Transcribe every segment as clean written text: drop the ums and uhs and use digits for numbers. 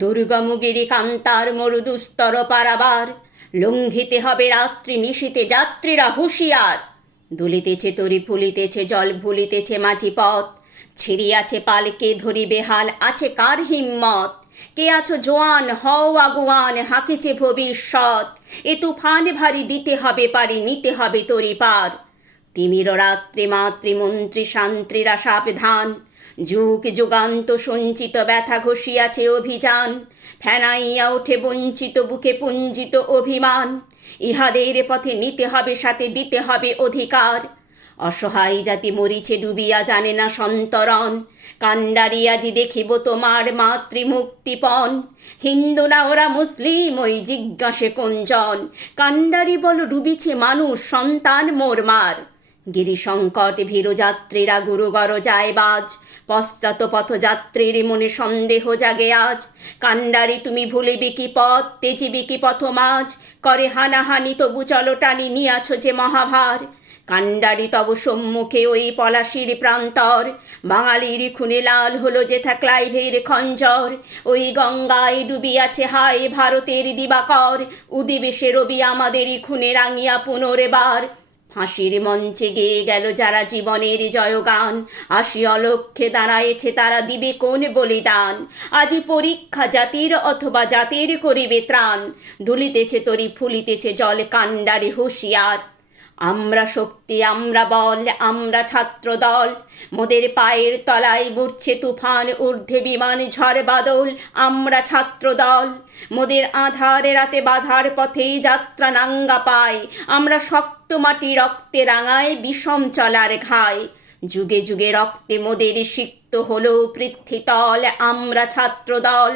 দুর্গমগিরি কান্তার মরুদুস্তর পারাবার, লঙ্ঘিতে হবে রাত্রি নিশীতে যাত্রীরা হুঁশিয়ার। দুলিতেছে তরি ফুলিতেছে জল ভুলিতেছে মাঝি পথ, ছিড়িয়াছে পালকে ধরিবে হাল আছে কার হিম্মত। কে আছো জোয়ান হও আগুয়ান হাঁকিছে ভবিষ্যৎ, এ তুফান ভারী দিতে হবে পারি নিতে হবে তরি পার। তিমির রাত্রি মাতৃমন্ত্রী শান্ত্রীরা সাবধান, যুগ যুগান্ত সঞ্চিত ব্যথা ঘষিয়াছে অভিযান। ফেনাইয়া ওঠে বঞ্চিত বুকে পুঞ্জিত অভিমান, ইহাদের পথে নিতে হবে সাথে দিতে হবে অধিকার। অসহায় জাতি মরিছে ডুবিয়া জানে না সন্তরণ, কান্ডারি আজি দেখিব তোমার মাতৃমুক্তিপণ। হিন্দু না ওরা মুসলিম ওই জিজ্ঞাসে কোনজন, কান্ডারি বল ডুবিছে মানুষ সন্তান মোর মার। গিরিসংকট ভীরযাত্রীরা গুরুগর যায়বাজ, পশ্চাৎ পথযাত্রীর মনে সন্দেহ জাগে আজ। কান্ডারি তুমি ভুলিবে কি পথ তেজিবে কি পথ মাঝ, করে হানাহানি তবু চলো টানি নিয়াছ যে মহাভার। কান্ডারি তব সম্মুখে ওই পলাশির প্রান্তর, বাঙালির খুনে লাল হলো যেথা ক্লাইভের খঞ্জর। ওই গঙ্গায় ডুবিয়াছে হায় ভারতের দিবাকর, উদিবে সে রবি আমাদেরই খুনে রাঙিয়া পুনরেবার। ফাঁসির মঞ্চে গেয়ে গেল যারা জীবনের জয়গান, আসি অলক্ষ্যে দাঁড়ায়েছে তারা দিবে কোন বলিদান। আজি পরীক্ষা জাতির অথবা জাতির করিবে ত্রাণ, দুলিতেছে তরি ফুলিতেছে জল কান্ডারি হুঁশিয়ার। আমরা শক্তি আমরা বল আমরা ছাত্র দল, মোদের পায়ের তলায় মুড়ছে তুফান ঊর্ধ্বে বিমান ঝড় বাদল। আমরা ছাত্র দল মোদের আধার রাতে বাধার পথেই যাত্রা নাঙ্গা পায়, আমরা শক্ত মাটি রক্তে রাঙায় বিষম চলার ঘায়। যুগে যুগে রক্তে মোদের সিক্ত হলো পৃথ্বীতল, আমরা ছাত্র দল।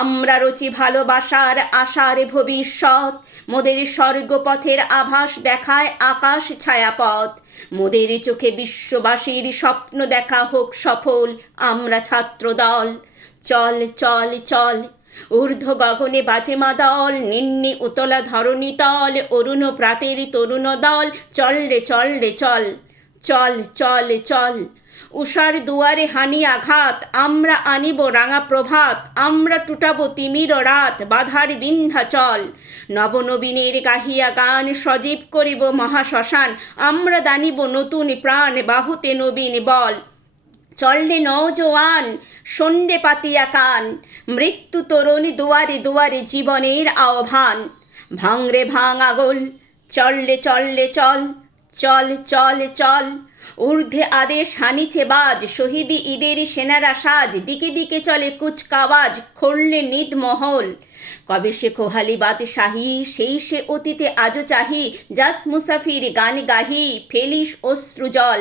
আমরা রচি ভালোবাসার আশার ভবিষ্যৎ, মোদের স্বর্গপথের আভাস দেখায় আকাশ ছায়াপথ। মোদের চোখে বিশ্ববাসীর স্বপ্ন দেখা হোক সফল, আমরা ছাত্র দল। চল চল চল ঊর্ধ্ব গগনে বাজে মাদল, নিম্নে উতলা ধরণী তল অরুণ প্রাতের তরুণ দল। চল রে চল রে চল, চল চল চল উষার দুয়ারে হানি আঘাত, আমরা আনিব রাঙা প্রভাত। আমরা টুটাবো তিমির রাত বাধার বিন্ধ্যাচল, নবনবীনের গাহিয়া গান সজীব করিব মহাশ্মশান। আমরা দানিব নতুন প্রাণ বাহুতে নবীন বল। চললে নওজোয়ান সন্ডে পাতিয়া কান, মৃত্যু তরুণ দুয়ারে দুয়ারে জীবনের আহ্বান। ভাঙরে ভাঙ আগল চললে চললে চল, চল চল চল ঊর্ধ্বে আদেশ হানিছে বাজ, শহীদি ঈদের সেনারা সাজ। দিকে দিকে চলে কুচকাওয়াজ খুললে নিদ মহল, কবে সে কোহালি বাদশাহী সেই সে অতীতে আজও চাহি। জাস মুসাফির গান গাহি ফেলিস অশ্রুজল,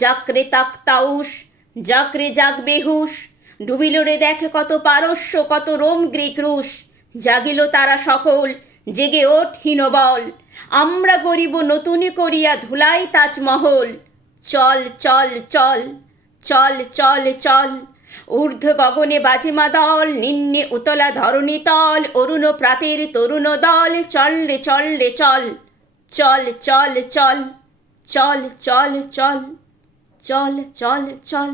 জাকরে তাকতাউস জাকরে জাগ বেহুশ। ডুবিল রে দেখ কত পারস্য কত রোম গ্রিক রুশ, জাগিল তারা সকল জেগে ওঠ হীনবল। আমরা গরিব নতুন করিয়া ধুলাই তাজমহল। চল চল চল চল চল চল ঊর্ধ্ব গগনে বাজে মাদল, নিম্নে উতলা ধরণী তল অরুণ প্রাতের তরুণ দল। চল রে চল রে চল, চল চল চল চল চল চল চল চল চল।